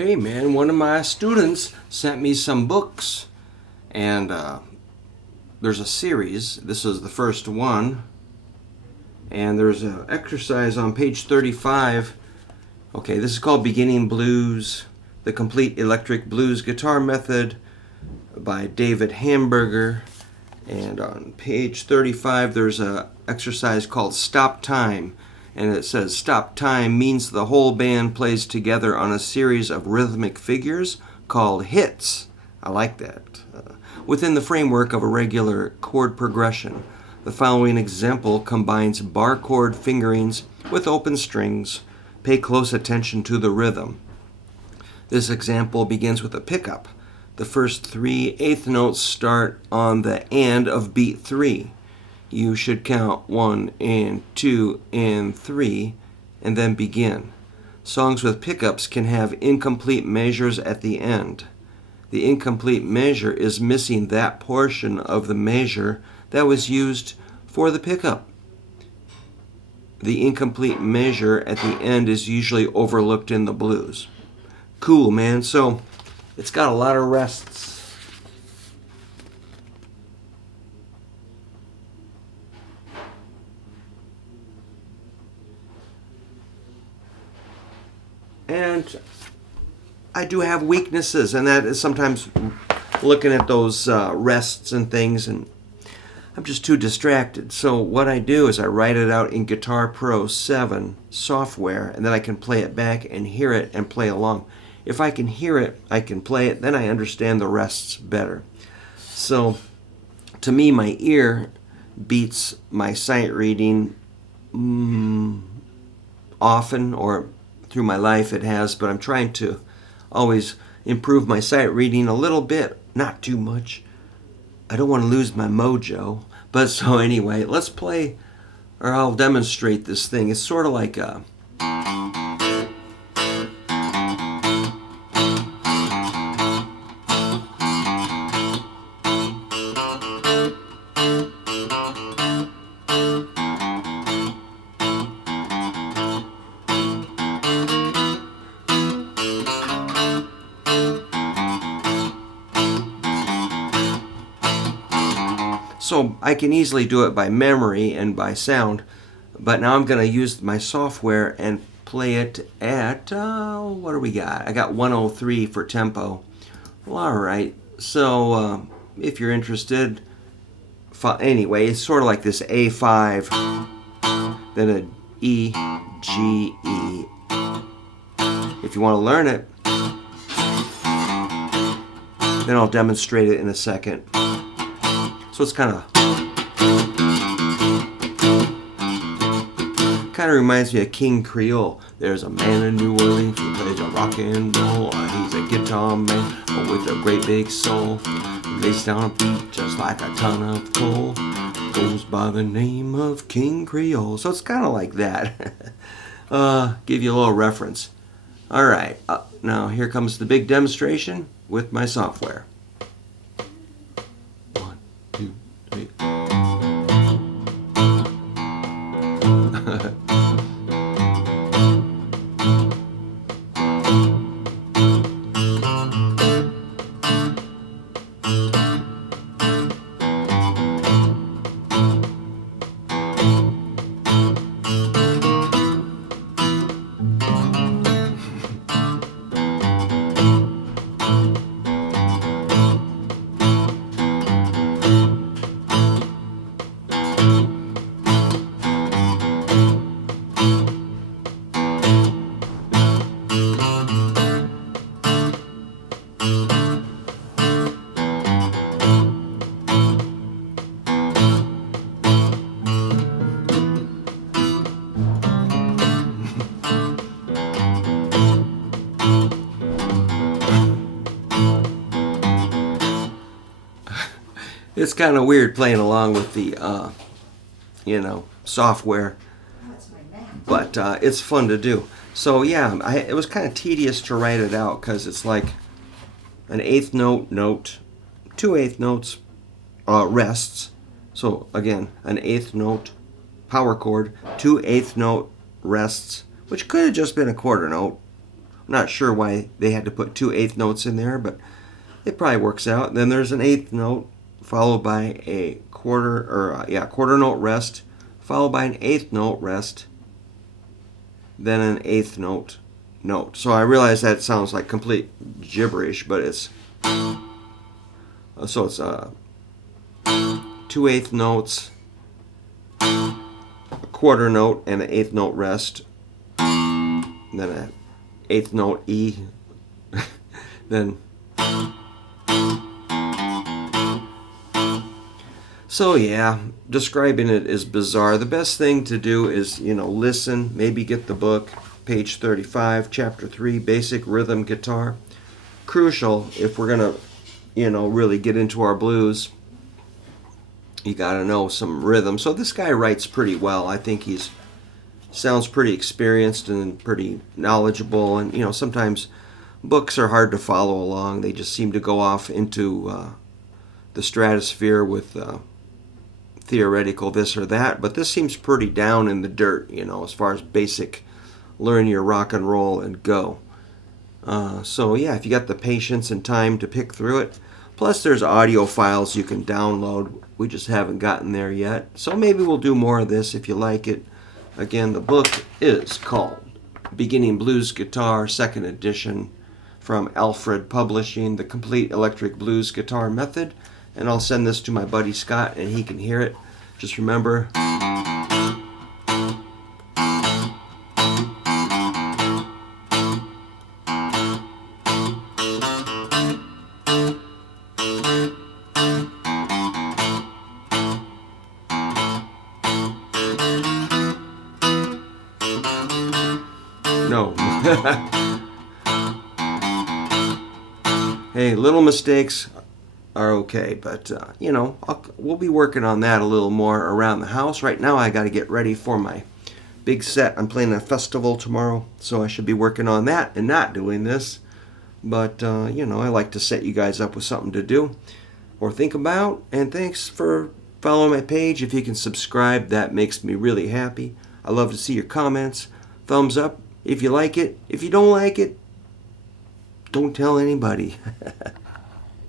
Hey man, one of my students sent me some books, and there's a series. This is the first one, and there's an exercise on page 35. Okay, this is called Beginning Blues, the Complete Electric Blues Guitar Method by David Hamburger. And on page 35, there's an exercise called Stop Time. And it says stop time means the whole band plays together on a series of rhythmic figures called hits. I like that. Within the framework of a regular chord progression. The following example combines bar chord fingerings with open strings. Pay close attention to the rhythm. This example begins with a pickup. The first 3 eighth notes start on the and of beat 3. You should count 1 and 2 and 3 and then begin. Songs with pickups can have incomplete measures at the end. The incomplete measure is missing that portion of the measure that was used for the pickup. The incomplete measure at the end is usually overlooked in the blues. Cool, man. So it's got a lot of rests. And I do have weaknesses, and that is sometimes looking at those rests and things, and I'm just too distracted. So what I do is I write it out in Guitar Pro 7 software, and then I can play it back and hear it and play along. If I can hear it, I can play it, then I understand the rests better. So to me, my ear beats my sight reading often, or through my life it has, but I'm trying to always improve my sight reading a little bit, not too much. I don't want to lose my mojo. But so anyway, let's play, or I'll demonstrate this thing. It's sort of like a so I can easily do it by memory and by sound, but now I'm going to use my software and play it at, what do we got? I got 103 for tempo. Well, alright, so if you're interested, anyway, it's sort of like this A5, then a E, G, E. If you want to learn it, then I'll demonstrate it in a second. So it's kind of reminds me of King Creole. There's a man in New Orleans who plays a rock and roll. He's a guitar man with a great big soul. He lays down a beat just like a ton of coal. Goes by the name of King Creole. So it's kind of like that. Give you a little reference. Alright, now here comes the big demonstration with my software. 1, 2, 3. It's kind of weird playing along with the, software, but it's fun to do. So yeah, it was kind of tedious to write it out because it's like an eighth note, 2 eighth notes, rests. So again, an eighth note power chord, 2 eighth note rests, which could have just been a quarter note. Not sure why they had to put 2 eighth notes in there, but it probably works out. Then there's an eighth note followed by a quarter note rest, followed by an eighth note rest, then an eighth note. So I realize that sounds like complete gibberish, but it's 2 eighth notes, a quarter note, and an eighth note rest, and then an eighth note E, then. So yeah, describing it is bizarre. The best thing to do is, listen, maybe get the book, page 35, chapter 3, basic rhythm guitar. Crucial if we're going to, really get into our blues. You got to know some rhythm. So this guy writes pretty well. I think sounds pretty experienced and pretty knowledgeable. And, sometimes books are hard to follow along. They just seem to go off into the stratosphere with theoretical this or that. But this seems pretty down in the dirt, as far as basic learn your rock and roll and go. So yeah, if you got the patience and time to pick through it. Plus there's audio files you can download. We just haven't gotten there yet. So maybe we'll do more of this if you like it. Again, the book is called Beginning Blues Guitar, 2nd edition, from Alfred Publishing, The Complete Electric Blues Guitar Method. And I'll send this to my buddy Scott and he can hear it. Just remember, no. Hey, little mistakes are okay, but we'll be working on that a little more around the house. Right now I got to get ready for my big set. I'm playing a festival tomorrow, so I should be working on that and not doing this. But I like to set you guys up with something to do or think about. And thanks for following my page. If you can subscribe, that makes me really happy. I love to see your comments. Thumbs up if you like it. If you don't like it, don't tell anybody.